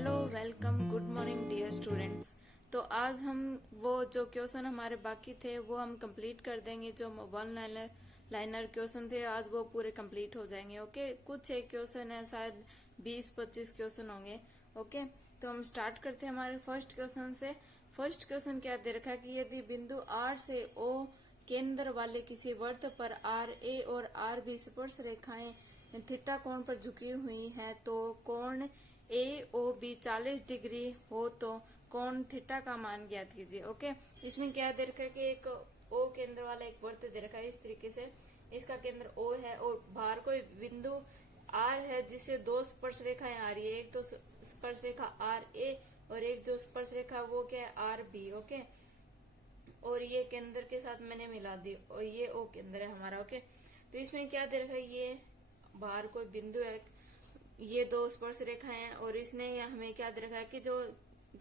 Hello welcome good morning dear students. तो आज हम वो जो क्वेश्चन हमारे बाकी थे वो हम कंप्लीट कर देंगे। जो वन लाइनर क्वेश्चन थे आज वो पूरे कंप्लीट हो जाएंगे। ओके, कुछ एक क्वेश्चन है, शायद 20-25 क्वेश्चन होंगे। ओके, तो हम स्टार्ट करते हैं हमारे फर्स्ट क्वेश्चन से। फर्स्ट क्वेश्चन क्या दे रखा है कि यदि बिंदु आर से ओ केंद्र वाले किसी वृत्त पर आर ए और आर बी स्पर्श रेखाएं थीटा कोण पर झुकी हुई हैं तो कोण ए ओ बी 40 डिग्री हो तो कोण थीटा का मान ज्ञात कीजिए। ओके, इसमें क्या दे रखा है कि एक ओ केंद्र वाला एक वृत्त दे रखा है इस तरीके से। इसका केंद्र ओ है और बाहर कोई बिंदु आर है जिससे दो स्पर्श रेखाएं आ रही है। एक तो स्पर्श रेखा आर ए और एक जो स्पर्श रेखा वो क्या है आर बी। ओके, और ये केंद्र के साथ मैंने मिला दी और ये ओ केंद्र है हमारा। ओके, तो इसमें क्या दे रखा है, ये बाहर कोई बिंदु है, ये दो स्पर्श रेखाएं हैं और इसने हमें क्या दे रखा है कि जो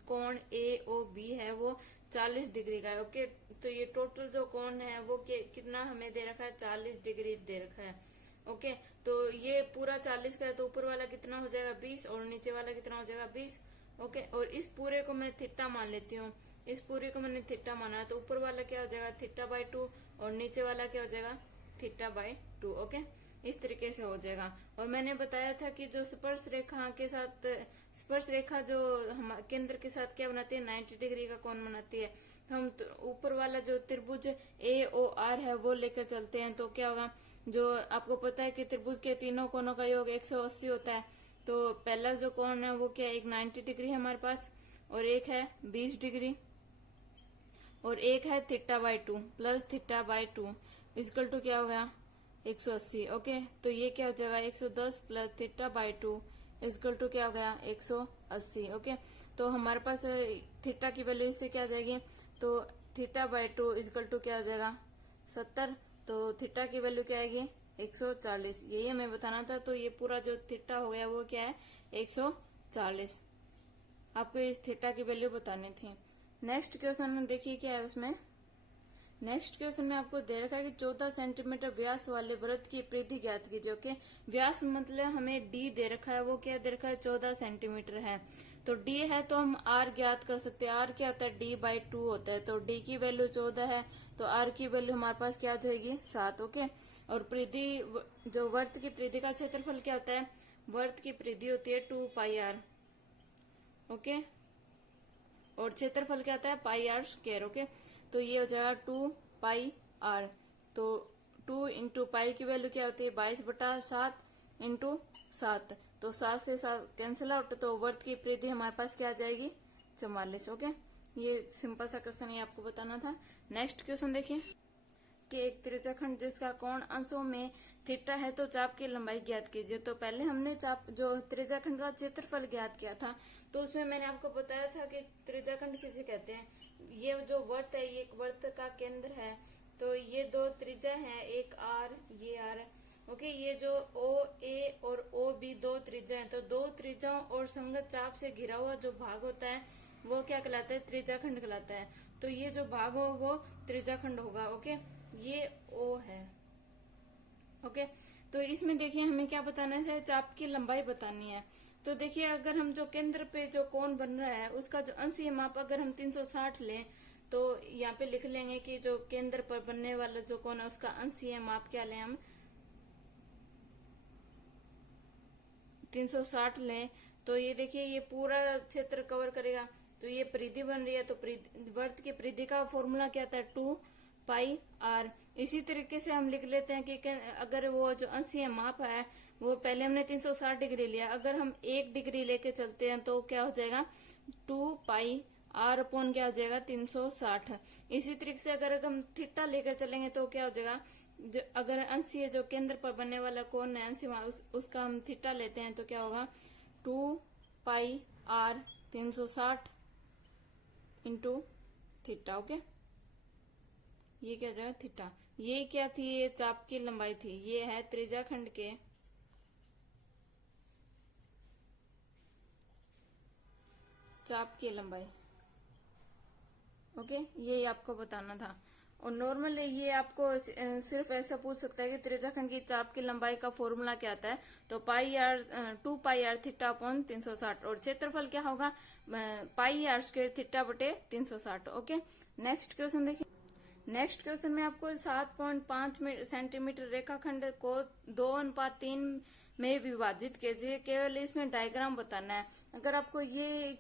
कोण ए ओ बी है वो 40 डिग्री का है। ओके, तो ये टोटल जो कोण है वो कितना हमें दे रखा है, 40 डिग्री दे रखा है। ओके, तो ये पूरा 40 का है तो ऊपर वाला कितना हो जाएगा 20 और नीचे वाला कितना हो जाएगा 20। ओके, और इस पूरे को मैं थीटा मान लेती हूँ। इस पूरे को मैंने थीटा माना है तो ऊपर वाला क्या हो जाएगा थीटा बाय 2 और नीचे वाला क्या हो जाएगा थीटा बाय 2। ओके, इस तरीके से हो जाएगा। और मैंने बताया था कि जो स्पर्श रेखा के साथ स्पर्श रेखा जो हम केंद्र के साथ क्या बनाती है 90 डिग्री का कोण बनाती है। तो हम ऊपर वाला जो त्रिभुज ए ओ आर है वो लेकर चलते हैं तो क्या होगा, जो आपको पता है कि त्रिभुज के तीनों कोणों का योग 180 होता है। तो पहला जो कोण है वो क्या है, एक 90 डिग्री है हमारे पास और एक है 20 डिग्री और एक है theta by 2 plus theta by 2 equal to क्या हो गया 180। ओके, तो ये क्या हो जाएगा 110 plus theta by 2 equal to क्या हो गया 180। ओके, तो हमारे पास थीटा की वैल्यू इससे क्या आ जाएगी, तो थीटा बाय 2 इक्वल टू क्या हो जाएगा 70। तो थीटा की वैल्यू क्या आएगी 140, यही हमें बताना था। तो ये पूरा जो थीटा हो गया वो क्या है 140। आपको इस थीटा की वैल्यू बतानी थी। नेक्स्ट क्वेश्चन देखिए क्या है उसमें। नेक्स्ट क्वेश्चन में आपको दे रखा है कि 14 सेंटीमीटर व्यास वाले वृत्त की परिधि ज्ञात कीजिए। ओके, व्यास मतलब हमें डी दे रखा है, वो क्या दे रखा है 14 सेंटीमीटर है। तो डी है तो हम आर ज्ञात कर सकते हैं। आर क्या होता है डी बाई 2 होता है। तो डी की वैल्यू 14 है तो आर की वैल्यू हमारे पास क्या हो जाएगी 7। ओके, और परिधि जो वृत्त की परिधि का क्षेत्रफल क्या होता है, वृत्त की परिधि होती है 2 पाई आर। ओके, और क्षेत्रफल क्या होता है पाई आर स्क्वायर। ओके, तो ये हो जाएगा 2 पाई आर। तो 2 इंटू पाई की वैल्यू क्या होती है 22/7 इंटू 7। तो 7 से 7 कैंसिल आउट, तो वर्त की परिधि हमारे पास क्या आ जाएगी 44। ओके, ये सिंपल सा क्वेश्चन ये आपको बताना था। नेक्स्ट क्वेश्चन देखिए कि एक त्रिज्याखंड जिसका कोण अंशों में थीटा है तो चाप की लंबाई ज्ञात कीजिए। तो पहले हमने चाप जो त्रिज्याखंड का क्षेत्रफल ज्ञात किया था तो उसमें मैंने आपको बताया था कि त्रिज्याखंड किसे कहते हैं। ये जो वृत्त है ये एक वृत्त का केंद्र है। तो ये दो त्रिज्या है, एक आर ये आर है। ओके, ये जो ओ ए और ओ बी दो त्रिज्या है तो दो त्रिज्याओं और संगत चाप से घिरा हुआ जो भाग होता है वो क्या कहलाता है त्रिज्याखंड कहलाता है। तो ये जो भाग हो वो त्रिज्याखंड होगा। ओके, ये ओ है। ओके, तो इसमें देखिए हमें क्या बताना है, चाप की लंबाई बतानी है। तो देखिए अगर हम जो केंद्र पे जो कोण बन रहा है उसका जो अंशीय माप अगर हम 360 लें तो यहाँ पे लिख लेंगे कि जो केंद्र पर बनने वाला जो कोण है उसका अंशीय माप क्या लें हम 360 लें। तो ये देखिए ये पूरा क्षेत्र कवर करेगा। तो ये परिधि बन रही है तो वृत्त की परिधि का फॉर्मूला क्या था 2 पाई आर। इसी तरीके से हम लिख लेते हैं कि अगर वो जो अंशीय माप है वो पहले हमने 360 डिग्री लिया, अगर हम 1 डिग्री लेके चलते हैं तो क्या हो जाएगा 2 पाई आर अपॉन क्या हो जाएगा 360। इसी तरीके से अगर हम थीटा लेकर चलेंगे तो क्या हो जाएगा, अगर अंशीय जो केंद्र पर बनने वाला कोण है अंशीय उसका हम थीटा लेते हैं तो क्या होगा 2 pi are 360 into theta. Okay, ये क्या हो जाएगा थीटा। ये क्या थी, ये चाप की लंबाई थी, ये है त्रिज्याखंड के चाप की लंबाई। ओके, ये आपको बताना था। और नॉर्मली ये आपको सिर्फ ऐसा पूछ सकता है कि त्रिज्याखंड की चाप की लंबाई का फॉर्मूला क्या आता है, तो pi R 2 pi R theta upon 360, और क्षेत्रफल क्या होगा, पाई आर स्क्वायर थीटा बटे 360। ओके, नेक्स्ट क्वेश्चन देखिए। नेक्स्ट क्वेश्चन में आपको 7.5 सेंटीमीटर रेखाखंड को 2:3 में विभाजित कीजिए, केवल इसमें डायग्राम बताना है। अगर आपको ये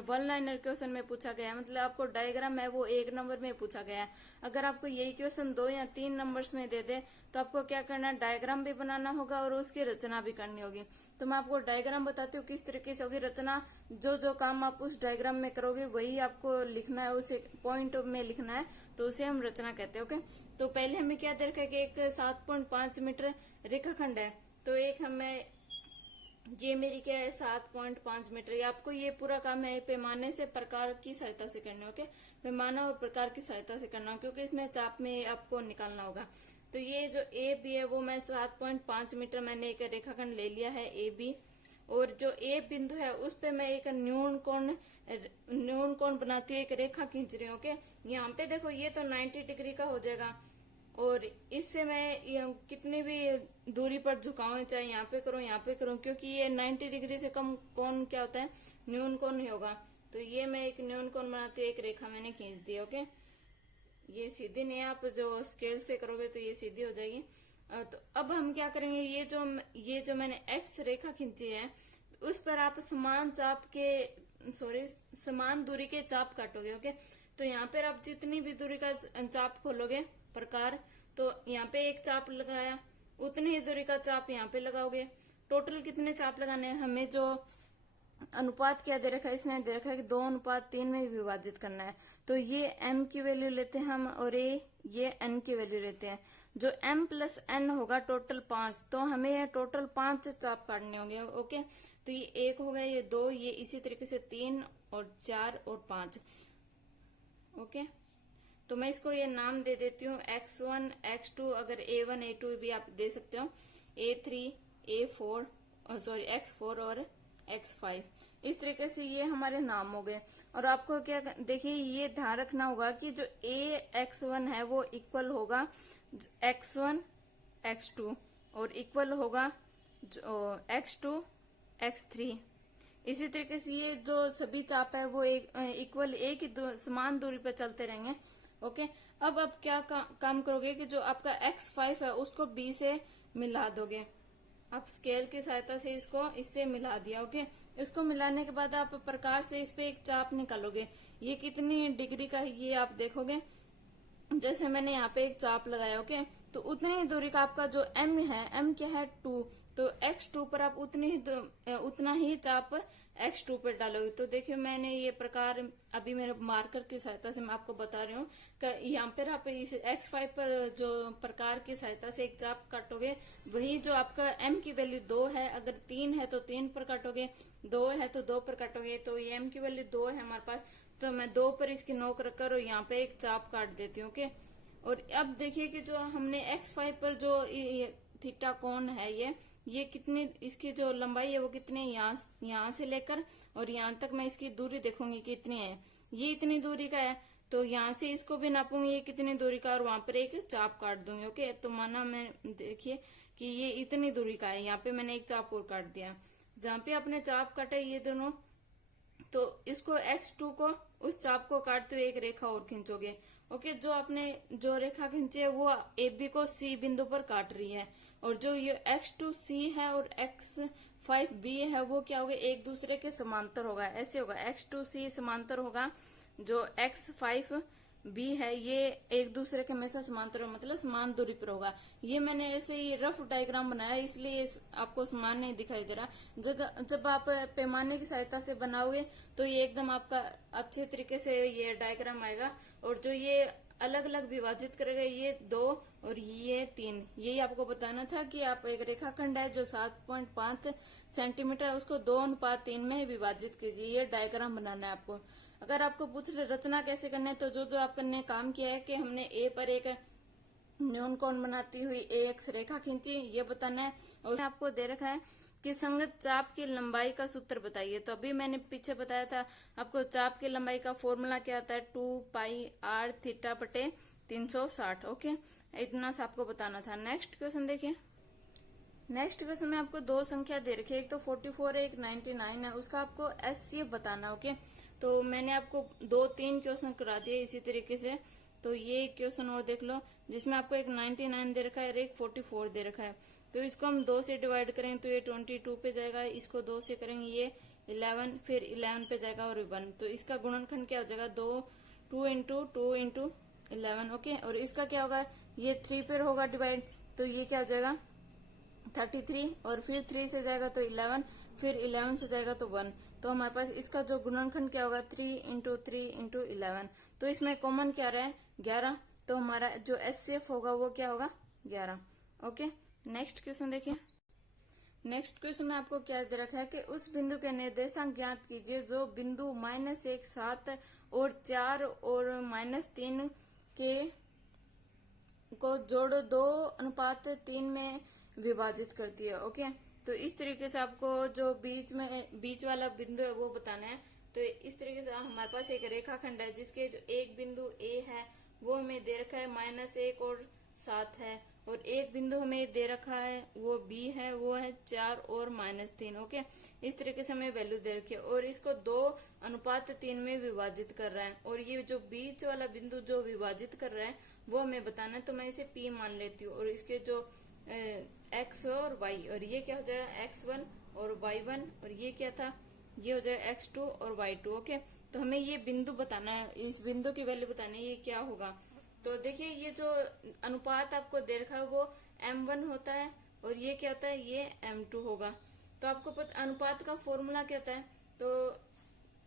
वन लाइनर क्वेश्चन में पूछा गया है, मतलब आपको डायग्राम है वो 1 नंबर में पूछा गया है। अगर आपको यही क्वेश्चन 2 या 3 नंबर्स में दे दे तो आपको क्या करना है, डायग्राम भी बनाना होगा और उसकी रचना भी करनी होगी। तो मैं आपको डायग्राम बताती हूँ किस तरीके से होगी रचना। जो जो काम आप उस डायग्राम में करोगे वही आपको लिखना है, उसे पॉइंट में लिखना है, तो उसे हम रचना कहते हैं। ओके, तो पहले हमें क्या दे रखा है कि एक 7.5 मीटर रेखाखंड है, तो एक हमें ये मेरी क्या है 7.5 मीटर। ये आपको ये पूरा काम है पैमाने से प्रकार की सहायता से करना। ओके, पैमाना और प्रकार की सहायता से करना, क्योंकि इसमें चाप में आपको निकालना होगा। तो ये जो ए बी है वो मैं 7.5 मीटर मैंने एक रेखाखंड ले लिया है ए बी, और जो ए बिंदु है उस पे मैं एक न्यून कोण बनाती हूँ, एक रेखा खींच रही हूँ। ओके, यहाँ पे देखो ये तो 90 डिग्री का हो जाएगा, और इससे मैं कितनी भी दूरी पर झुकाऊं, चाहे यहाँ पे करूं यहाँ पे करूं, क्योंकि ये 90 डिग्री से कम कोण क्या होता है, न्यून कोण ही होगा। तो ये मैं एक न्यून कोण बनाती हूँ, एक रेखा मैंने खींच दी। ओके, ये सीधी नहीं, आप जो स्केल से करोगे तो ये सीधी हो जाएगी। तो अब हम क्या करेंगे, ये जो मैंने एक्स रेखा खींची है उस पर आप समान दूरी के चाप काटोगे। ओके, तो यहाँ पर आप जितनी भी दूरी का चाप खोलोगे प्रकार, तो यहाँ पे एक चाप लगाया, उतनी ही दूरी का चाप यहाँ पे लगाओगे। टोटल कितने चाप लगाने हैं, हमें जो अनुपात क्या दे रखा है, इसने दे रखा है कि 2:3 में विभाजित करना है। तो ये m की वैल्यू लेते हैं हम, और ये n की वैल्यू लेते हैं। जो m प्लस n होगा टोटल 5, तो हमें ये टोटल 5 चाप काटने होंगे। ओके, तो ये 1 हो गया, ये 2, ये इसी तरीके से 3 और 4 और 5। ओके, तो मैं इसको ये नाम दे देती हूँ x1 x2, अगर a1 a2 भी आप दे सकते हो, a3 a4 सॉरी x4 और x5। इस तरीके से ये हमारे नाम हो गए। और आपको क्या देखिए, ये ध्यान रखना होगा कि जो x1 है वो इक्वल होगा x1 x2, और इक्वल होगा जो x2 x3। इसी तरीके से ये जो सभी चाप है वो इक्वल एक ही समान दूरी पर चलते रहेंगे। ओके, अब क्या काम करोगे कि जो आपका x5 है उसको b से मिला दोगे। आप स्केल की सहायता से इसको इससे मिला दिया। ओके, इसको मिलाने के बाद आप प्रकार से इस पे एक चाप निकालोगे। ये कितनी डिग्री का है ये आप देखोगे। जैसे मैंने यहाँ पे एक चाप लगाया, ओके, तो उतनी ही दूरी का आपका जो m है, m क्या है 2, तो x2 पर आप उतना ही चाप x2 पर डालोगे। तो देखिए मैंने ये प्रकार अभी मेरे मार्कर की सहायता से मैं आपको बता रही हूँ कि यहाँ पर आप इस x5 पर जो प्रकार की सहायता से एक चाप काटोगे, वही जो आपका m की वैल्यू 2 है, अगर 3 है तो 3 पर काटोगे, 2 है तो 2 पर काटोगे। तो ये m की वैल्यू 2 है हमारे पास, तो मैं 2 पर इसकी नोक रखकर और यहाँ पे एक चाप काट देती हूँ। ओके, और अब देखिए कि जो हमने x5 पर जो थीटा कोण है ये कितनी, इसकी जो लंबाई है वो कितनी, यहाँ से लेकर और यहाँ तक मैं इसकी दूरी देखूंगी कितनी है। ये इतनी दूरी का है, तो यहाँ से इसको भी नापूंगी ये कितनी दूरी का, और वहां पर एक चाप काट दूंगी। ओके, तो माना मैं देखिए कि ये इतनी दूरी का है, यहाँ पे मैंने एक चाप और काट दिया। जहाँ पे आपने चाप काटे ये दोनों, तो इसको x2 को उस चाप को काटते हुए एक रेखा और खींचोगे। ओके, जो आपने जो रेखा खींची है वो AB को C बिंदु पर काट रही है, और जो ये x2C है और x5B है वो क्या होगा, एक दूसरे के समांतर होगा। ऐसे होगा, x2C समांतर होगा, जो x5B है ये एक दूसरे के हमेशा समांतर होगा, मतलब समान दूरी पर होगा। ये मैंने ऐसे ही रफ डायग्राम बनाया, इसलिए आपको समान नहीं दिखाई दे रहा। जब आप पैमाने की सहायता से बनाओगे तो ये एकदम आपका अच्छे तरीके से ये डायग्राम आएगा। और जो ये अलग अलग विभाजित करेगा, ये 2 और ये 3, यही आपको बताना था कि आप एक रेखाखंड है जो 7.5 सेंटीमीटर है उसको 2:3 में विभाजित कीजिए। ये डायग्राम बनाना है आपको। अगर आपको पूछ रहे रचना कैसे करना है, तो जो आपने काम किया है कि हमने ए पर एक न्यून कोण बनाती हुई AX रेखा खींची, ये बताना है। और आपको दे रखा है कि संगत चाप की लंबाई का सूत्र बताइए। तो अभी मैंने पीछे बताया था आपको चाप की लंबाई का फॉर्मूला क्या आता है, 2 पाई r थीटा बटे 360। ओके, इतना सा आपको बताना था। नेक्स्ट क्वेश्चन देखिए। नेक्स्ट क्वेश्चन में आपको दो संख्या दे रखी है, एक तो 44 है, एक 99 है, उसका आपको एचसीएफ बताना है। ओके, तो मैंने आपको 2-3 क्वेश्चन करा दिए इसी तरीके से। तो ये क्वेश्चन और देख लो जिसमें आपको एक 99 दे रखा है और एक 44 दे रखा है। तो इसको हम 2 से डिवाइड करेंगे तो ये 22 पे जाएगा, इसको 2 से करेंगे ये 11, फिर 11 पे जाएगा और 1। तो इसका गुणनखंड क्या हो जाएगा, 2 इंटू 2 इंटू 11। ओके, और इसका क्या होगा, ये 3 पे होगा डिवाइड, तो ये क्या हो जाएगा 33, और फिर 3 से जाएगा तो 11, फिर 11 से जाएगा तो 1। तो हमारे पास इसका जो गुणनखंड क्या होगा 3 इंटू 3 इंटू 11। तो इसमें कॉमन क्या रहा है 11, तो हमारा जो एचसीएफ होगा वो क्या होगा 11। ओके, नेक्स्ट क्वेश्चन देखिए। नेक्स्ट क्वेश्चन में आपको क्या दे रखा है कि उस बिंदु के निर्देशांक ज्ञात कीजिए जो बिंदु -1, 7 और 4 और -3 के को जोड़ो 2:3 में विभाजित करती है। ओके, तो इस तरीके से आपको जो बीच वाला बिंदु है वो बताना है। तो इस तरीके से हमारे पास एक रेखाखंड है जिसके जो एक बिंदु ए है वो हमें दे रखा है -1 और 7 है, और एक बिंदु हमें दे रखा है वो बी है, वो है 4 और -3। ओके, इस तरीके से हमें वैल्यू दे रखी है और इसको 2:3 में विभाजित कर रहा है, और ये जो बीच वाला बिंदु जो विभाजित कर रहा है वो हमें बताना है। तो मैं इसे पी मान लेती हूँ, और इसके जो एक्स और वाई, और ये क्या हो जाएगा x1 और y1, और ये क्या था, ये हो जाएगा x2 और y2। ओके, तो हमें ये बिंदु बताना है, इस बिंदु की वैल्यू बतानी है, ये क्या होगा। तो देखिए ये जो अनुपात आपको दे रखा है वो m1 होता है, और ये क्या होता है, ये m2 होगा। तो आपको अनुपात का फॉर्मूला क्या होता है, तो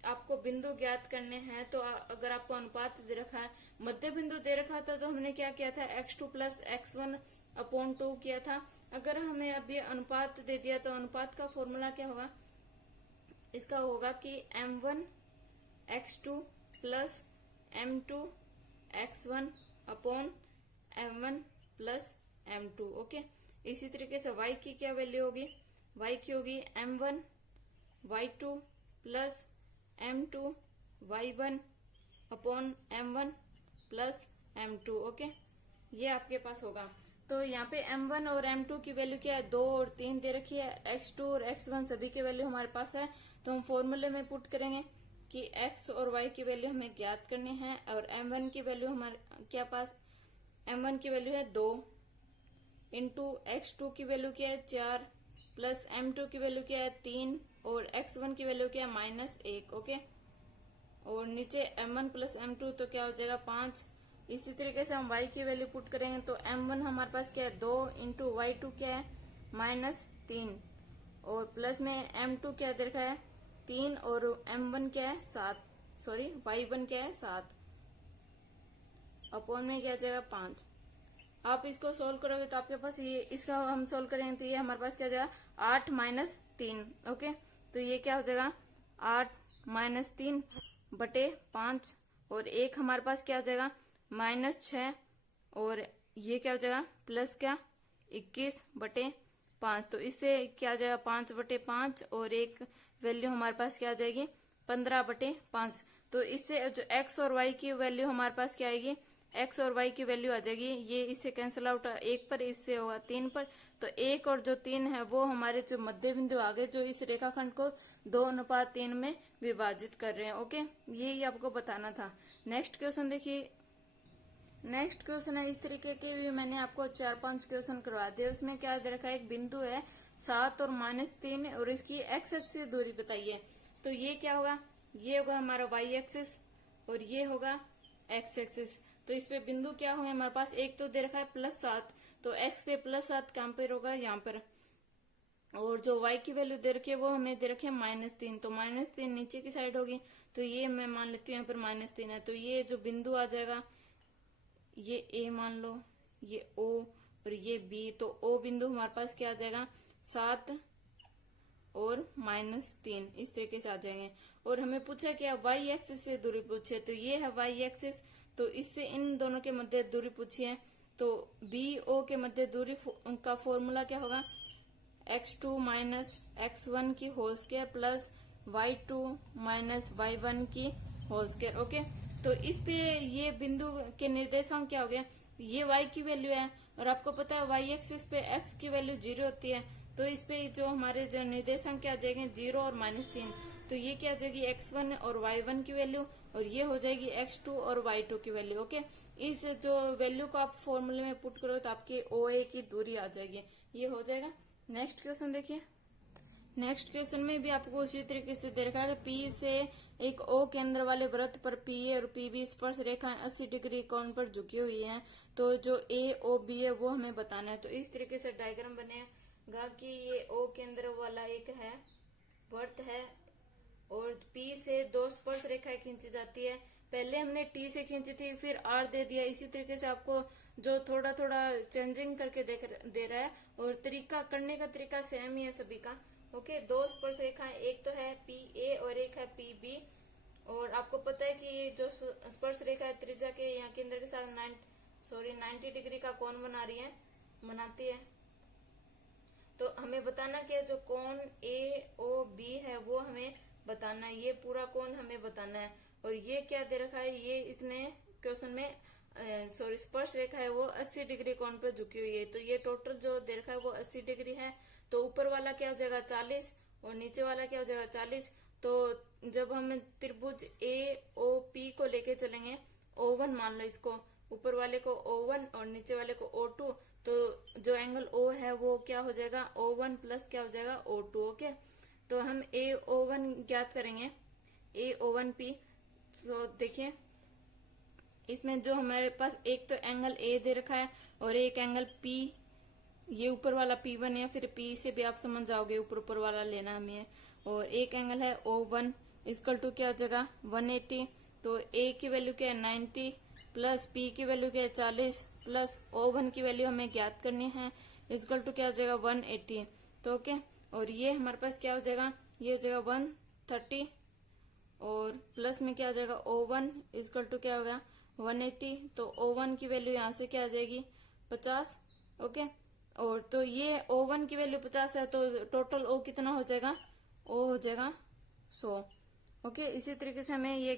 आपको बिंदु ज्ञात करने हैं। तो अगर आपको अनुपात दे रखा है, मध्य बिंदु दे रखा था, तो हमने क्या किया था x2 प्लस x1/2 किया था। अगर हमें अभी अनुपात दे दिया तो अनुपात का फॉर्मूला क्या होगा, इसका होगा कि m1 x2 plus m2 x1/m1 plus m2। Okay, इसी तरीके से y की क्या वैल्यू होगी, y की होगी m1 y2 plus m2 y1/m1 plus m2। Okay, ये आपके पास होगा। तो यहाँ पे m1 और m2 की वैल्यू क्या है, 2 और 3 दे रखी है, x2 और x1 सभी की वैल्यू हमारे पास है। तो हम फॉर्मूले में पुट करेंगे कि x और y की वैल्यू हमें ज्ञात करनी है, और m1 की वैल्यू हमारे क्या पास, m1 की वैल्यू है 2 इंटू x2 की वैल्यू क्या है 4 प्लस m2 की वैल्यू क्या है 3 और x1 की वैल्यू क्या है -1। ओके, और नीचे m1 प्लस m2 तो क्या हो जाएगा 5। इसी तरीके से हम y की वैल्यू पुट करेंगे तो m1 हमारे पास क्या है 2 इंटू y2 क्या है -3, और प्लस में m2 क्या दे रखा है 3, और m1 क्या है 7, सॉरी y1 क्या है 7, अपॉन में क्या आ जाएगा 5। आप इसको सोल्व करोगे तो आपके पास ये, इसका हम सोल्व करेंगे तो ये हमारे पास क्या हो जाएगा 8 - 3। ओके, तो ये क्या हो जाएगा 8 - 3 बटे 5, और एक हमारे पास क्या हो जाएगा -6, और ये क्या हो जाएगा प्लस क्या 21 बटे 5। तो इससे क्या आ जाएगा 5 बटे 5, और एक वैल्यू हमारे पास क्या आ जाएगी 15 बटे 5। तो इससे जो x और y की वैल्यू हमारे पास क्या आएगी, x और y की वैल्यू आ जाएगी, ये इससे कैंसिल आउट, 1 पर इससे होगा 3 पर, तो 1 और जो 3 है वो हमारे जो मध्य बिंदु आगे जो इस रेखाखंड को 2:3 में विभाजित कर रहे हैं। ओके, यही आपको बताना था। नेक्स्ट क्वेश्चन देखिए। नेक्स्ट क्वेश्चन है इस तरीके के भी मैंने आपको 4-5 क्वेश्चन करवा दिए। उसमें क्या दे रखा है, एक बिंदु है 7 और -3 और इसकी x एक्सिस से दूरी बताइए। तो ये क्या होगा, ये होगा हमारा y एक्सिस और ये होगा x एक्सिस। तो इस पे बिंदु क्या होंगे हमारे पास, एक तो दे रखा है +7, तो x पे +7 कहाँ पर होगा, यहाँ पर, और जो y की वैल्यू दे रखी है वो हमें दे रखे है -3, तो -3 नीचे की साइड होगी, तो ये मैं मान लेती हूँ यहाँ पर -3 है। तो ये जो बिंदु आ जाएगा ये A मान लो, ये O और ये B, तो O बिंदु हमारे पास क्या आ जाएगा 7 और -3, इस तरीके से आ जाएंगे। और हमें पूछा क्या y एक्सिस से दूरी पूछे, तो ये है y एक्सिस, तो इससे इन दोनों के मध्य दूरी पूछी है। तो BO के मध्य दूरी का फॉर्मूला क्या होगा, x2 - x1 की whole square plus y2 - y1 की होल स्क्वायर। ओके, तो इस पे ये बिंदु के निर्देशांक क्या हो गया, ये y की वैल्यू है और आपको पता है y एक्सिस पे x की वैल्यू 0 होती है, तो इस पे जो हमारे जो निर्देशांक क्या आ जाएंगे 0 और -3, तो ये क्या आ जाएगी x1 और y1 की वैल्यू और ये हो जाएगी x2 और y2 की वैल्यू। ओके, इस जो वैल्यू को आप फॉर्मूले में पुट करो तो आपकी OA की दूरी आ जाएगी, ये हो जाएगा। नेक्स्ट क्वेश्चन देखिए। नेक्स्ट क्वेश्चन में भी आपको उसी तरीके से दे रखा है कि P से एक O केंद्र वाले वृत्त पर PA और PB स्पर्श रेखाएं 80 डिग्री कोण पर झुकी हुई हैं, तो जो AOB है वो हमें बताना है। तो इस तरीके से डायग्राम बनेगा कि ये O केंद्र वाला एक है वृत्त है और P से दो स्पर्श रेखाएं खींची जाती है। पहले हमने T से खींची थी, फिर R दे दिया। इसी तरीके से आपको जो थोड़ा थोड़ा चेंजिंग करके दे रहा है और तरीका करने का तरीका सेम ही है सभी का। ओके, दो स्पर्श रेखाएं, एक तो है PA और एक है PB, और आपको पता है कि ये जो स्पर्श रेखा है त्रिज्या के यहाँ केंद्र के साथ 90 डिग्री का कोण बनाती है। तो हमें बताना कि जो कोण AOB है वो हमें बताना है, ये पूरा कोण हमें बताना है। और ये क्या दे रखा है, ये इसने क्वेश्चन में स्पर्श रेखा है वो 80 डिग्री कोण पर झुकी हुई है, तो ये टोटल जो दे रखा है वो 80 डिग्री है। तो ऊपर वाला क्या हो जाएगा 40 और नीचे वाला क्या हो जाएगा 40। तो जब हम त्रिभुज AOP को लेके चलेंगे, O1 मान लो इसको, ऊपर वाले को O1 और नीचे वाले को O2, तो जो एंगल O है वो क्या हो जाएगा O1 प्लस क्या हो जाएगा O2। ओके, तो हम AO1 ज्ञात करेंगे, AO1P। तो देखिए इसमें जो हमारे पास एक तो एंगल A दे रखा है और एक एंगल P, ये ऊपर वाला P1 है, फिर P से भी आप समझ जाओगे ऊपर वाला लेना हमें है। और एक एंगल है O1 इक्वल टू क्या हो जाएगा 180, तो A की वैल्यू क्या है 90 प्लस P की वैल्यू क्या है 40 प्लस O1 की वैल्यू हमें ज्ञात करनी है इक्वल टू क्या हो जाएगा 180। तो ओके, और ये हमारे पास क्या हो जाएगा, ये हो जाएगा 130 और प्लस में क्या हो जाएगा O1 इक्वल टू क्या होगा 180, तो O1 की वैल्यू यहाँ से क्या आ जाएगी 50। ओके, और तो ये O1 की वैल्यू 50 है, तो टोटल O कितना हो जाएगा, O हो जाएगा 100। ओके, इसी तरीके से हमें ये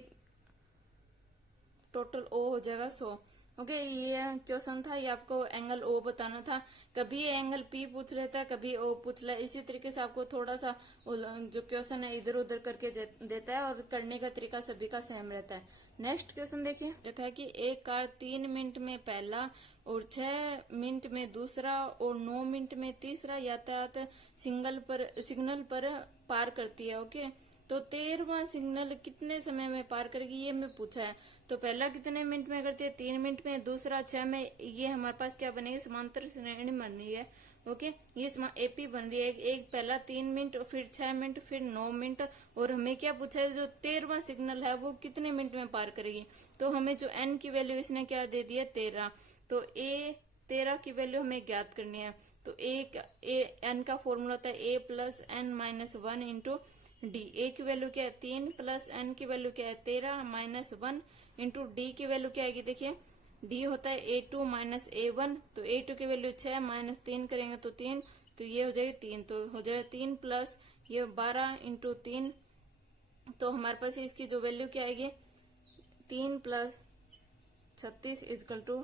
टोटल O हो जाएगा 100। ओके, ये क्वेश्चन था, ये आपको एंगल O बताना था। कभी ये एंगल P पूछ लेता है, कभी O पूछ ले, इसी तरीके से आपको थोड़ा सा जो क्वेश्चन है इधर उधर करके देता है और करने का तरीका सभी का सेम रहता है। नेक्स्ट क्वेश्चन देखिए, लिखा है कि एक कार 3 मिनट में पहला और 6 मिनट में दूसरा और 9 मिनट में तीसरा यातायात सिग्नल पर पार करती है। ओके, तो 13वां सिग्नल कितने समय में पार करेगी ये हमें पूछा है। तो पहला कितने मिनट में करती है 3 मिनट में, दूसरा 6 में, ये हमारे पास क्या बनेगी समांतर श्रेणी बन रही है। ओके, ये AP बन रही है, एक पहला 3 मिनट फिर 6 मिनट फिर 9 मिनट, और हमें क्या पूछा है जो 13वां सिग्नल है वो कितने मिनट में पार करेगी। तो हमें जो N की वैल्यू इसने क्या दे दी है 13, तो A13 की वैल्यू हमें ज्ञात करनी है। तो N का फॉर्मूला होता है A plus N minus 1 into D। A की वैल्यू क्या है 3 प्लस N की वैल्यू क्या है 13 माइनस 1 इंटू D की वैल्यू क्या आएगी, देखिए D होता है A2 माइनस A1, तो A2 की वैल्यू 6 माइनस 3 करेंगे तो 3, तो ये हो जाएगी 3, तो हो जाएगा 3 प्लस ये 12 इंटू 3, तो हमारे पास इसकी जो वैल्यू क्या आएगी 3 प्लस 36 इजकल टू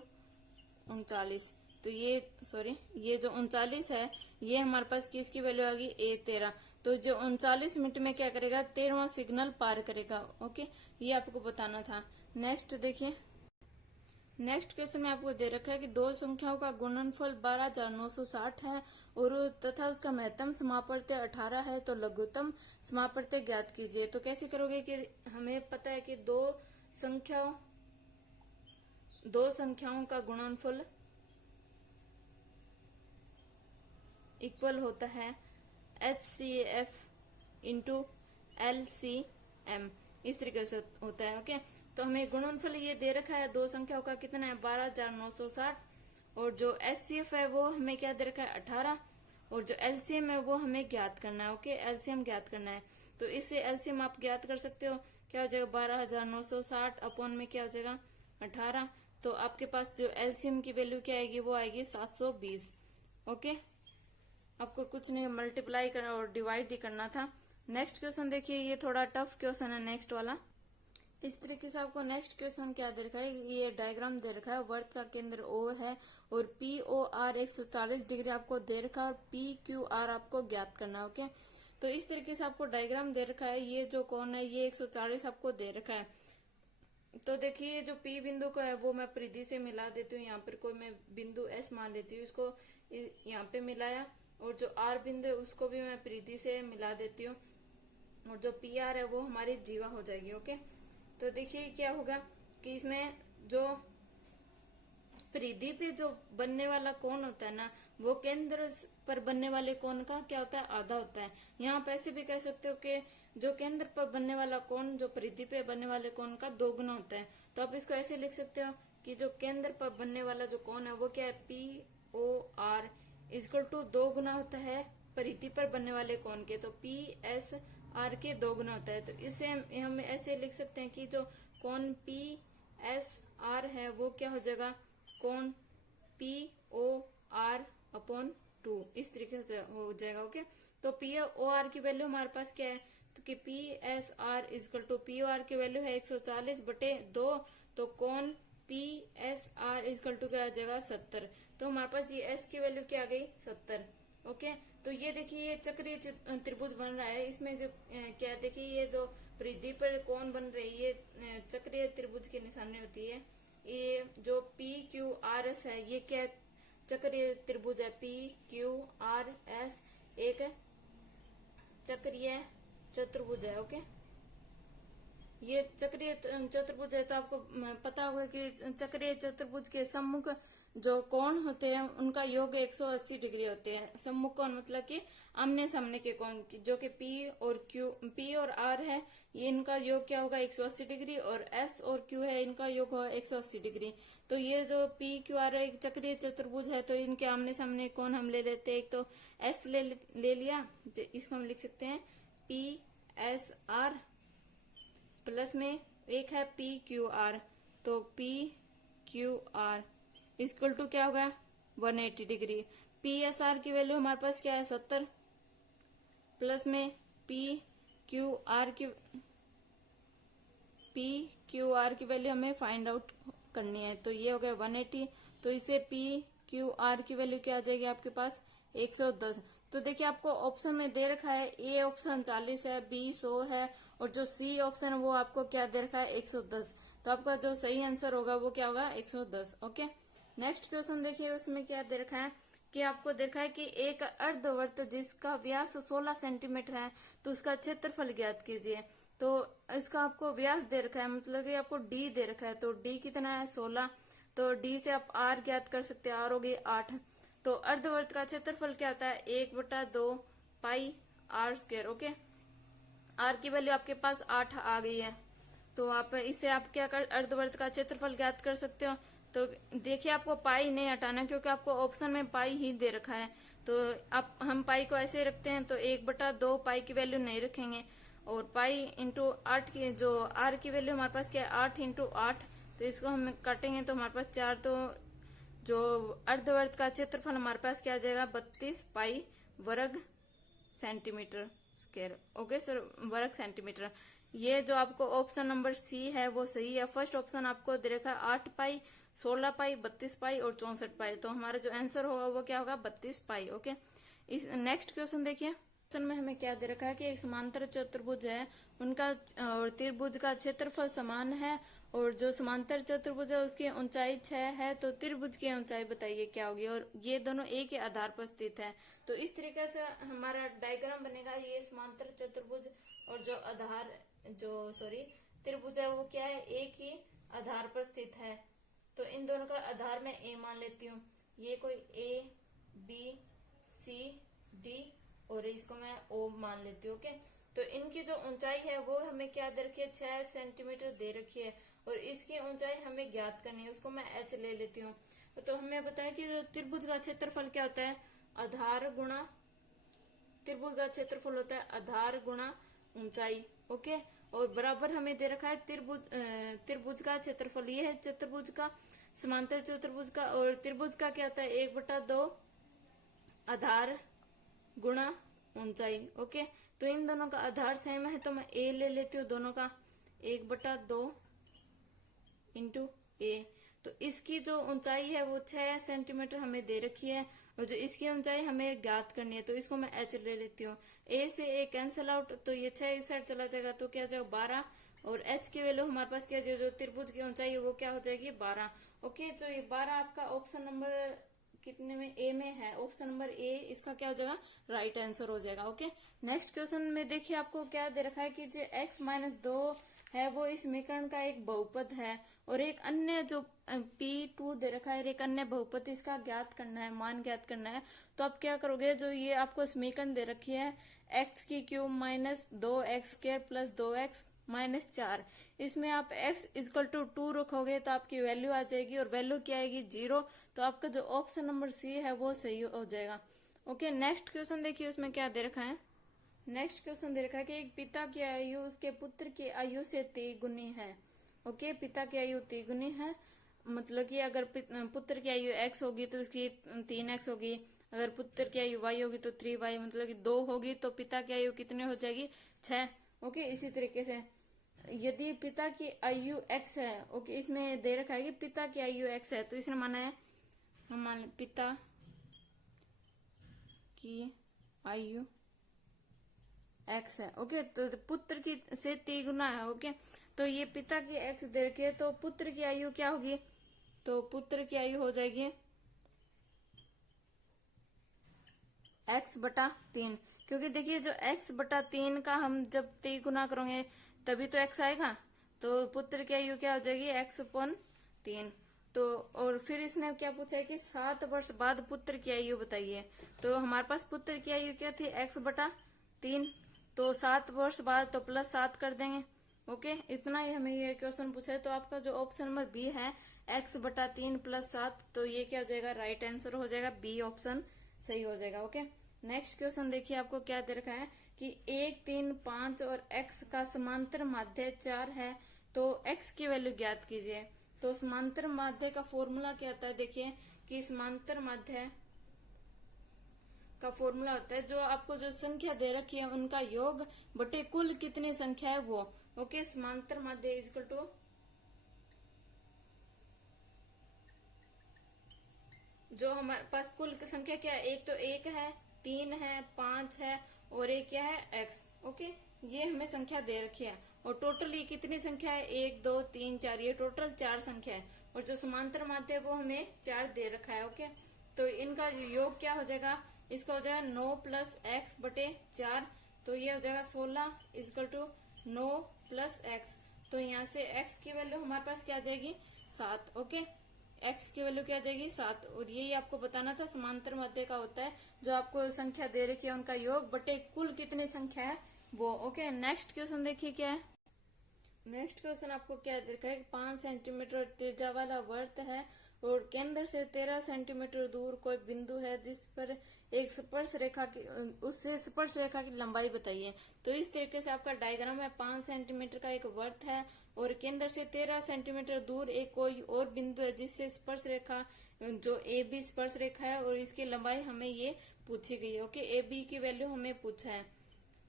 39। तो ये जो 39 है ये हमारे पास किसकी वैल्यू आ गई A13। तो जो 39 मिनट में क्या करेगा 13वां सिग्नल पार करेगा। ओके, ये आपको बताना था। नेक्स्ट देखिए, नेक्स्ट क्वेश्चन में आपको दे रखा है कि दो संख्याओं का गुणनफल 12,960 है और तथा उसका महत्तम समापवर्त्य 18 है, तो लघुत्तम समापवर्त्य ज्ञात कीजिए। तो कैसे करोगे कि हमें पता है कि दो संख्याओं का गुणनफल इक्वल होता है HCF इंटू LCM, इस तरीके से होता है। ओके, तो हमें गुणनफल ये दे रखा है दो संख्याओं का कितना है 12,960, और जो HCF है वो हमें क्या दे रखा है 18, और जो LCM है वो हमें ज्ञात करना है। ओके, LCM ज्ञात करना है, तो इससे LCM आप ज्ञात कर सकते हो, क्या हो जाएगा 12,960 अपॉन में क्या हो जाएगा 18, तो आपके पास जो LCM की वैल्यू क्या आएगी वो आएगी 720। ओके, आपको कुछ नहीं मल्टीप्लाई करना और डिवाइड ही करना था। नेक्स्ट क्वेश्चन देखिए, ये थोड़ा टफ क्वेश्चन है नेक्स्ट वाला। इस तरीके से आपको नेक्स्ट क्वेश्चन क्या दे रखा है, ये डायग्राम दे रखा है, वर्त का केंद्र ओ है और पी ओ आर 140 डिग्री आपको दे रखा है और पी क्यू आर आपको ज्ञात करना है। ओके, तो इस तरीके से आपको डायग्राम दे रखा है, ये जो कोण है ये 140 आपको दे रखा है। तो देखिए जो पी बिंदु का है वो मैं परिधि से मिला देती हूँ, यहाँ पर कोई मैं बिंदु एस मान लेती हूँ, इसको यहाँ पे मिलाया, और जो आर बिंदु है उसको भी मैं परिधि से मिला देती हूँ, और जो पी आर है वो हमारी जीवा हो जाएगी। ओके, तो देखिए क्या होगा कि इसमें जो परिधि पे जो बनने वाला कोण होता है ना, वो केंद्र पर बनने वाले कोण का क्या होता है, आधा होता है। यहाँ पे ऐसे भी कह सकते हो कि जो केंद्र पर बनने वाला कोण जो परिधि पे बनने वाले कोण का 2 गुना होता है। तो आप इसको ऐसे लिख सकते हो कि जो केंद्र पर बनने वाला जो कोण है वो क्या है, P O R equal to 2 गुना होता है परिधि पर बनने वाले कोण के, तो पी एस आर के 2 गुना होता है। तो इसे हम ऐसे लिख सकते हैं कि जो कोण पी एस आर है वो क्या हो जाएगा, कोण पी ओ आर अपॉन 2, इस तरीके से हो जाएगा। ओके, तो पी ओ आर की वैल्यू हमारे पास क्या है, तो कि P S R equal to P O R की वैल्यू है 140/2, तो कोण P S R equal to क्या आ जाएगा, 70। तो हमारे पास ये एस की वैल्यू क्या आ गई, 70। ओके, तो ये देखिए ये चक्रीय त्रिभुज बन रहा है, इसमें जो क्या देखिए ये जो परिधि पर कोण बन रही है ये चक्रीय त्रिभुज की निशानी होती है। ये जो पी क्यू आर एस है ये क्या चक्रीय त्रिभुज है, पी क्यू आर एस एक चक्रीय चतुर्भुज है। ओके, ये चक्रीय चतुर्भुज है, तो आपको पता होगा कि चक्रीय चतुर्भुज के सम्मुख जो कोण होते हैं उनका योग 180 डिग्री होते हैं। सम्मुख कोण मतलब कि आमने सामने के कोण, जो कि पी और आर है, ये इनका योग क्या होगा 180 डिग्री, और एस और क्यू है इनका योग होगा 180 डिग्री। तो ये जो पी क्यू आर एक चक्रीय चतुर्भुज है, तो इनके आमने सामने कोण हम ले लेते हैं। एक तो एस ले लिया, इसको हम लिख सकते हैं पी एस आर, प्लस में एक है पी क्यू आर, तो P Q R equal to क्या होगा 180 डिग्री। पी एस आर की वैल्यू हमारे पास क्या है 70, प्लस में पी क्यू आर की वैल्यू हमें फाइंड आउट करनी है, तो ये हो गया 180। तो इसे पी क्यू आर की वैल्यू क्या आ जाएगी आपके पास 110। तो देखिए आपको ऑप्शन में दे रखा है, ए ऑप्शन 40 है, बी 100 है, और जो सी ऑप्शन है वो आपको क्या दे रखा है 110। तो आपका जो सही आंसर होगा वो क्या होगा 110। ओके, नेक्स्ट क्वेश्चन देखिए, उसमें क्या दे रखा है कि आपको देखा है कि एक अर्धवृत्त जिसका व्यास 16 सेंटीमीटर है, तो उसका क्षेत्रफल ज्ञात कीजिए। तो इसका आपको व्यास दे रखा है, मतलब कि आपको डी दे रखा है, तो डी कितना है 16, तो डी से आप आर ज्ञात कर सकते हैं, आर हो गई 8। तो अर्धवृत्त का क्षेत्रफल क्या आता है 1/2 पाई आर स्क्वायर। ओके, आर की वैल्यू आपके पास 8 आ गई है, तो आप इसे आप क्या कर अर्धवृत्त का क्षेत्रफल ज्ञात कर सकते हो। तो देखिए आपको पाई नहीं हटाना, क्योंकि आपको ऑप्शन में पाई ही दे रखा है, तो आप हम पाई को ऐसे रखते हैं, तो 1/2 पाई की वैल्यू नहीं रखेंगे, और पाई इंटू 8 की जो आर की वैल्यू हमारे पास क्या है 8 इंटू 8, तो इसको हम काटेंगे तो हमारे पास 4, तो जो अर्धवृत्त का क्षेत्रफल हमारे पास क्या आ जाएगा 32 पाई वर्ग सेंटीमीटर स्क्वायर। ओके सर, वर्ग सेंटीमीटर। ये जो आपको ऑप्शन नंबर सी है वो सही है। फर्स्ट ऑप्शन आपको दे रखा है 8 पाई, 16 पाई, 32 पाई और 64 पाई, तो हमारा जो आंसर होगा वो क्या होगा 32 पाई। ओके, इस नेक्स्ट क्वेश्चन देखिए, क्वेश्चन में हमें क्या दे रखा है कि एक समांतर चतुर्भुज है, उनका और त्रिभुज का क्षेत्रफल समान है, और जो समांतर चतुर्भुज है उसकी ऊंचाई 6 है, तो त्रिभुज की ऊंचाई बताइए क्या होगी, और ये दोनों एक ही आधार पर स्थित है। तो इस तरीके से हमारा डायग्राम बनेगा, ये समांतर चतुर्भुज और जो त्रिभुज है वो क्या है एक ही आधार पर स्थित है। तो इन दोनों का आधार मैं ए मान लेती हूँ, ये कोई ए बी सी डी और इसको मैं ओ मान लेती हूँ। ओके, तो इनकी जो ऊंचाई है वो हमें क्या दे रखी है 6 सेंटीमीटर दे रखी है, और इसकी ऊंचाई हमें ज्ञात करनी है, उसको मैं एच ले लेती हूँ। तो हमें बताया कि जो त्रिभुज का क्षेत्रफल क्या होता है आधार गुणा, त्रिभुज का क्षेत्रफल होता है आधार गुणा ऊंचाई। ओके, और बराबर हमें दे रखा है त्रिभुज का क्षेत्रफल, ये है चतुर्भुज का, समांतर चतुर्भुज का, और त्रिभुज का क्या होता है 1/2 आधार गुणा ऊंचाई। ओके, तो इन दोनों का आधार सेम है, तो मैं ए ले लेती हूँ दोनों का, 1/2 इंटू ए। तो इसकी जो ऊंचाई है वो 6 सेंटीमीटर हमें दे रखी है, और जो इसकी ऊंचाई हमें ज्ञात करनी है, तो इसको मैं h ले लेती हूँ। a से a कैंसिल आउट, तो ये 6 इस साइड चला जाएगा, तो क्या जाएगा 12, और h की वैल्यू हमारे पास क्या है, जो त्रिभुज की ऊंचाई है वो क्या हो जाएगी 12। ओके, तो ये 12 आपका ऑप्शन नंबर कितने में, ए में है, ऑप्शन नंबर ए इसका क्या हो जाएगा, राइट आंसर हो जाएगा। ओके, नेक्स्ट क्वेश्चन में देखिए आपको क्या दे रखा है कि जो x-2 है वो इस समीकरण का एक बहुपद है, और एक अन्य जो P2 दे रखा है, एक अन्य बहुपद, इसका ज्ञात करना है, मान ज्ञात करना है। तो आप क्या करोगे, जो ये आपको समीकरण दे रखी है x³ minus 2x² plus 2x minus 4, इसमें आप x इक्वल टू 2 रखोगे तो आपकी वैल्यू आ जाएगी, और वैल्यू क्या आएगी 0, तो आपका जो ऑप्शन नंबर सी है वो सही हो जाएगा। ओके, नेक्स्ट क्वेश्चन देखिए उसमें क्या दे रखा है। नेक्स्ट क्वेश्चन दे रखा है कि एक पिता की आयु उसके पुत्र की आयु से 3 गुनी है। ओके, पिता की आयु 3 गुनी है, मतलब कि अगर पुत्र की आयु x होगी तो उसकी 3x होगी, अगर पुत्र की आयु y होगी तो 3y, मतलब कि 2 होगी, तो पिता की आयु कितनी हो जाएगी 6। ओके, इसी तरीके से यदि पिता की आयु x है, ओके इसमें दे रखा है कि पिता की आयु x है, तो इसने माना है, हम मान पिता की आयु x है। ओके, तो पुत्र की से 3 गुना है। ओके, तो ये पिता की x दे रखी है, तो पुत्र की आयु क्या होगी, तो पुत्र की आयु हो जाएगी x/3, क्योंकि देखिए जो x/3 का हम जब 3 गुना करेंगे तभी तो x आएगा, तो पुत्र की आयु क्या हो जाएगी x/3। तो और फिर इसने क्या पूछा है कि 7 वर्ष बाद पुत्र की आयु बताइए, तो हमारे पास पुत्र की आयु क्या थी x/3, तो 7 वर्ष बाद तो +7 कर देंगे। ओके, इतना ही हमें ये क्वेश्चन पूछा है, तो आपका जो ऑप्शन नंबर बी है x/3 + 7, तो ये क्या हो जाएगा, राइट आंसर हो जाएगा, बी ऑप्शन सही हो जाएगा। ओके, नेक्स्ट क्वेश्चन देखिए आपको क्या दे रखा है कि 1, 3, 5 और x का समांतर माध्य 4 है, तो x की वैल्यू ज्ञात कीजिए। तो समांतर माध्य का फॉर्मूला क्या होता है, देखिए कि समांतर माध्य का फॉर्मूला होता है जो आपको जो संख्या दे रखी है उनका योग बटे कुल कितनी संख्या है वो। ओके, समांतर माध्य इक्वल टू जो हमारे पास कुल संख्या क्या है, एक तो 1 है, 3 है, 5 है, और एक क्या है x। ओके, ये हमें संख्या दे रखी है, और टोटल ये कितनी संख्या है 1, 2, 3, 4, ये टोटल 4 संख्या है, और जो समांतर माध्य है वो हमें 4 दे रखा है। ओके, तो इनका योग क्या हो जाएगा, इसका हो जाएगा 9 + x/4, तो ये हो जाएगा 16 = 9 + x, तो यहाँ से x की वैल्यू हमारे पास क्या आ जाएगी 7। ओके, x की वैल्यू क्या आ जाएगी 7, और यही आपको बताना था समांतर माध्य का होता है जो आपको संख्या दे रखी है उनका योग बटे कुल कितनी संख्या है वो। ओके, नेक्स्ट क्वेश्चन देखिए क्या है। नेक्स्ट क्वेश्चन आपको क्या देखा है, 5 सेंटीमीटर त्रिज्या वाला वृत्त है और केंद्र से 13 सेंटीमीटर दूर कोई बिंदु है जिस पर एक स्पर्श रेखा की, उससे स्पर्श रेखा की लंबाई बताइए। तो इस तरीके से आपका डायग्राम है, 5 सेंटीमीटर का एक वृत्त है और केंद्र से 13 सेंटीमीटर दूर एक कोई और बिंदु है जिससे स्पर्श रेखा जो ए बी स्पर्श रेखा है, और इसकी लंबाई हमें ये पूछी गई है। ओके, ए बी की वैल्यू हमें पूछा है,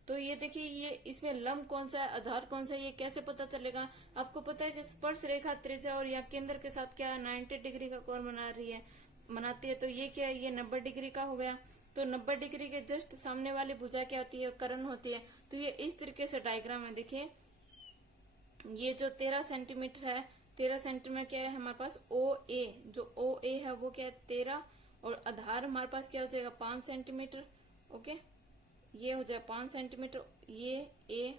तो ये देखिए ये इसमें लंब कौन सा है, आधार कौन सा है, ये कैसे पता चलेगा। आपको पता है कि स्पर्श रेखा त्रिज्या और यहाँ केंद्र के साथ क्या 90 डिग्री का कोण बनाती है, तो ये क्या है, ये 90 डिग्री का हो गया। तो 90 डिग्री के जस्ट सामने वाली भुजा क्या होती है, कर्ण होती है। तो ये इस तरीके से डायग्राम है, देखिए ये जो 13 सेंटीमीटर है, 13 सेंटीमीटर क्या है हमारे पास ओ ए, जो ओ ए है वो क्या है 13, और आधार हमारे पास क्या हो जाएगा 5 सेंटीमीटर। ओके, ये हो जाए 5 सेंटीमीटर, ये ए,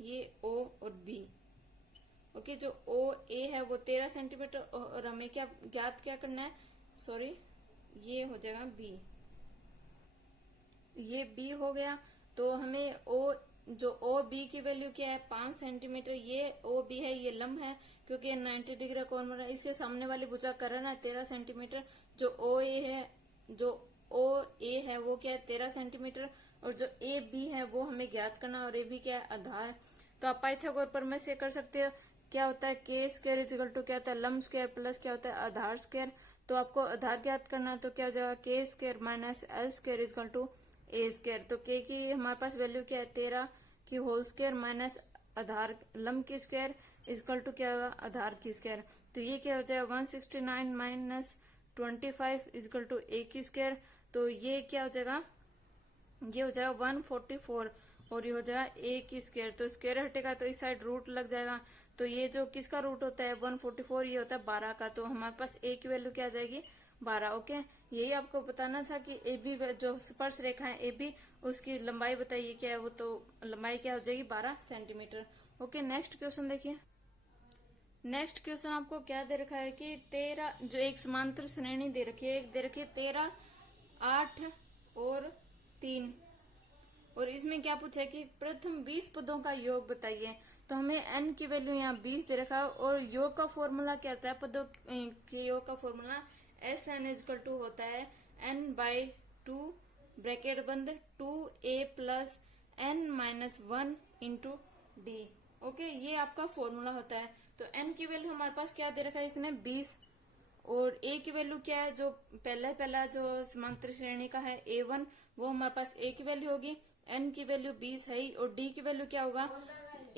ये ओ और बी। ओके, जो ओ ए है वो 13 सेंटीमीटर, और हमें क्या ज्ञात क्या करना है, सॉरी ये हो जाएगा बी, ये बी हो गया। तो हमें ओ जो ओ बी की वैल्यू क्या है 5 सेंटीमीटर, ये ओ बी है, ये लंब है क्योंकि 90 डिग्री कोण बना है, इसके सामने वाली भुजा कर्ण है 13 सेंटीमीटर। जो ओ ए है, जो ओ ए है वो क्या है 13 सेंटीमीटर, और जो ए बी है वो हमें ज्ञात करना, और ए बी क्या है आधार। तो आप पाइथागोरस प्रमेय से कर सकते हो, क्या होता है k² = क्या होता है लंब स्क्वायर प्लस क्या होता है आधार स्क्वायर। तो आपको आधार ज्ञात करना है, तो क्या हो जाएगा k² - l² = a²। तो k की हमारे पास वैल्यू क्या है 13 की होल स्क्वायर माइनस आधार लंब की स्क्वायर इजकल टू क्या होगा आधार की स्क्वायर। तो ये क्या हो जाएगा 169 माइनस 25 इजकल टू ए की स्क्वायर। तो ये क्या हो जाएगा, ये हो जाएगा 144 और ये हो जाएगा ए की स्क्वायर। तो स्क्वायर हटेगा तो इस साइड रूट लग जाएगा। तो ये जो किसका रूट होता है 144, ये होता है 12 का। तो हमारे पास ए की वैल्यू क्या आ जाएगी 12। ओके, यही आपको बताना था कि ए बी जो स्पर्श रेखा है ए बी, उसकी लंबाई बताइए क्या है वो। तो लंबाई क्या हो जाएगी 12 सेंटीमीटर। ओके, नेक्स्ट क्वेश्चन देखिए। नेक्स्ट क्वेश्चन आपको क्या दे रखा है कि 13 जो एक समांतर श्रेणी दे रखी है, एक दे रखी है 13, 8 और 3, और इसमें क्या पूछा है कि प्रथम 20 पदों का योग बताइए। तो हमें n की वैल्यू यहाँ 20 दे रखा है और योग का फॉर्मूला क्या होता है, पदों के योग का formula S N equal to होता है n/2 ब्रैकेट बंद 2a plus n-1 into D. Okay, ये आपका फॉर्मूला होता है। तो n की वैल्यू हमारे पास क्या दे रखा है इसने 20, और a की वैल्यू क्या है, जो पहला जो समांतर श्रेणी का है a1, वो हमारे पास a की वैल्यू होगी। n की वैल्यू 20 है ही, और d की वैल्यू क्या होगा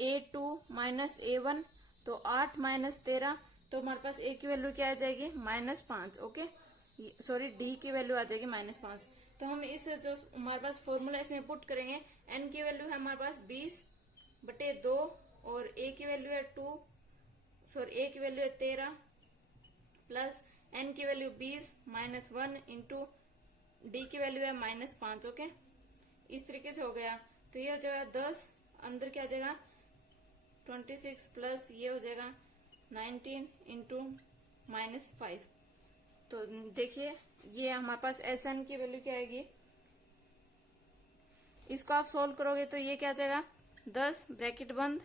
a2 माइनस a1, तो 8 माइनस 13, तो हमारे पास a की वैल्यू क्या आ जाएगी -5। ओके, सॉरी d की वैल्यू आ जाएगी -5। तो हम इस जो हमारे पास फॉर्मूला इसमें पुट करेंगे, n की वैल्यू है हमारे पास 20/2 और a की वैल्यू है 2, सॉरी a की वैल्यू है 13 प्लस n की वैल्यू 20 -1 इंटू डी की वैल्यू है -5। ओके, इस तरीके से हो गया। तो ये हो जाएगा 10, अंदर क्या आ जाएगा 26 प्लस ये हो जाएगा 19 इंटू -5। तो देखिए ये हमारे पास एस एन की वैल्यू क्या आएगी, इसको आप सोल्व करोगे तो ये क्या आ जाएगा 10 ब्रैकेट बंद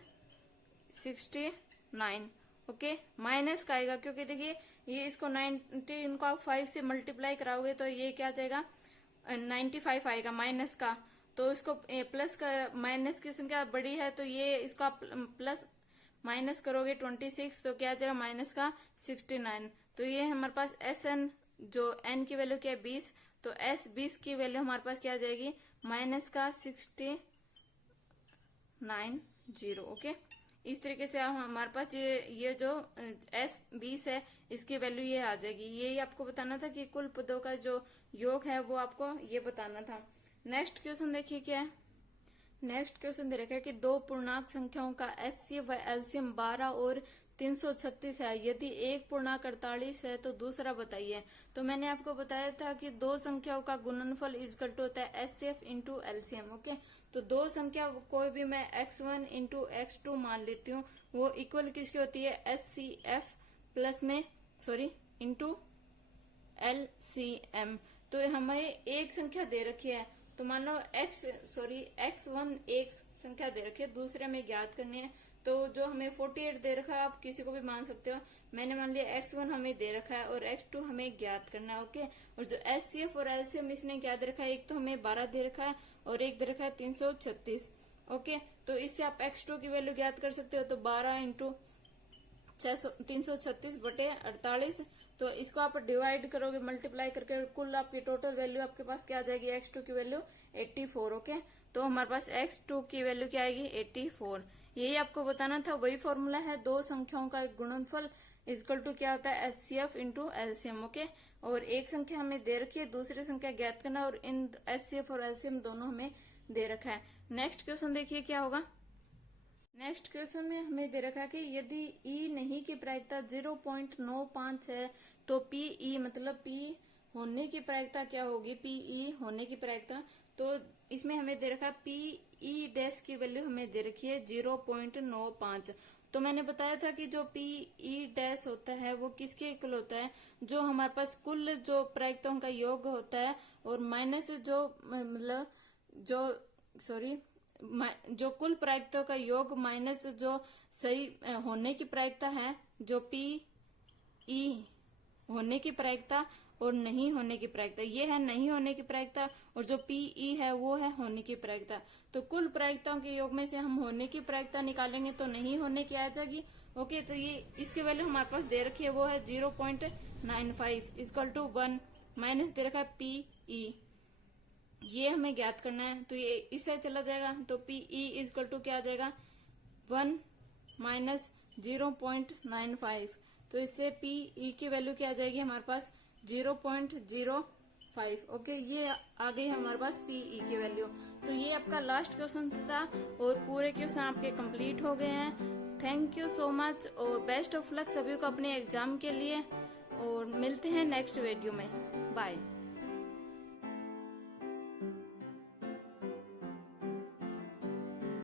69। ओके, माइनस का आएगा क्योंकि देखिए ये इसको 19 को आप 5 से मल्टीप्लाई कराओगे तो ये क्या आ जाएगा 95 आएगा माइनस का। तो इसको प्लस का माइनस की संख्या बड़ी है तो ये इसको आप प्लस माइनस करोगे 26, तो क्या आ जाएगा माइनस का 69। तो ये हमारे पास एस एन जो एन की वैल्यू क्या है 20, तो एस 20 की वैल्यू हमारे पास क्या आ जाएगी माइनस का 690। ओके, इस तरीके से हमारे पास ये जो एस 20 है इसकी वैल्यू ये आ जाएगी। यही आपको बताना था कि कुल पदों का जो योग है वो आपको ये बताना था। नेक्स्ट क्वेश्चन देखिए क्या है। नेक्स्ट क्वेश्चन दे रखा है कि दो पूर्णांक संख्याओं का एचसीएफ व एलसीएम 12 और 336 है, यदि एक पूर्णांक 48 है तो दूसरा बताइए। तो मैंने आपको बताया था कि दो संख्याओं का गुणनफल इजकल टू होता है एचसीएफ इंटू एलसीएम। ओके, तो दो संख्या कोई भी मैं x1 इंटू x2 मान लेती हूँ, वो इक्वल किसकी होती है एचसीएफ प्लस में सॉरी इंटू एलसीएम। तो हमें एक संख्या दे रखी है, तो मान लो x1 एक संख्या दे रखी है, दूसरे में ज्ञात करनी है। तो जो हमें 48 दे रखा है, आप किसी को भी मान सकते हो। मैंने मान लिया x1 हमें दे रखा है और x2 हमें ज्ञात करना है। ओके, और जो एचसीएफ और एलसीएम इसने क्या दे रखा है, एक तो हमें 12 दे रखा है और एक दे रखा है 336। ओके, तो इससे आप x2 की वैल्यू ज्ञात कर सकते हो। तो 12 इंटू 336/48, तो इसको आप डिवाइड करोगे मल्टीप्लाई करके, कुल आपकी टोटल वैल्यू आपके पास क्या आ जाएगी x2 की वैल्यू 84। ओके, तो हमारे पास x2 की वैल्यू क्या आएगी 84। यही आपको बताना था, वही फॉर्मूला है, दो संख्याओं का गुणनफल इजकल टू क्या होता है एचसीएफ इंटू एलसीएम। ओके, और एक संख्या हमें दे रखी है, दूसरी संख्या ज्ञात करना, और इन एचसीएफ और एलसीएम दोनों हमें दे रखा है। नेक्स्ट क्वेश्चन देखिए क्या होगा। नेक्स्ट क्वेश्चन में हमें दे रखा है कि यदि ई नहीं की प्रायिकता 0.95 है तो पीई मतलब पी होने की प्रायिकता क्या होगी, पीई होने की प्रायिकता। तो इसमें हमें दे रखा है पीई डैश की वैल्यू हमें दे रखी है 0.95। तो मैंने बताया था कि जो पीई डैश होता है वो किसके इक्वल होता है, जो हमारे पास कुल जो प्रायिकताओं का योग होता है और माइनस जो मतलब जो कुल प्रायिकताओं का योग माइनस जो सही होने की प्रायिकता है, जो पी ई होने की प्रायिकता और नहीं होने की प्रायिकता, ये है नहीं होने की प्रायिकता, और जो पी ई है वो है होने की प्रायिकता। तो कुल प्रायिकताओं के योग में से हम होने की प्रायिकता निकालेंगे तो नहीं होने की आ जाएगी। ओके, तो ये इसकी वैल्यू हमारे पास दे रखी है वो है 0.95 इक्वल टू 1 माइनस दे रखा है पी ई, ये हमें ज्ञात करना है। तो ये इससे चला जाएगा, तो पी ई इक्वल टू क्या आ जाएगा 1 माइनस 0.95, तो इससे पी ई की वैल्यू क्या आ जाएगी हमारे पास 0.05। ओके, ये आ गई हमारे पास पी ई की वैल्यू। तो ये आपका लास्ट क्वेश्चन था और पूरे क्वेश्चन आपके कंप्लीट हो गए हैं। थैंक यू सो मच और बेस्ट ऑफ लक सभी को अपने एग्जाम के लिए, और मिलते हैं नेक्स्ट वीडियो में। बाय।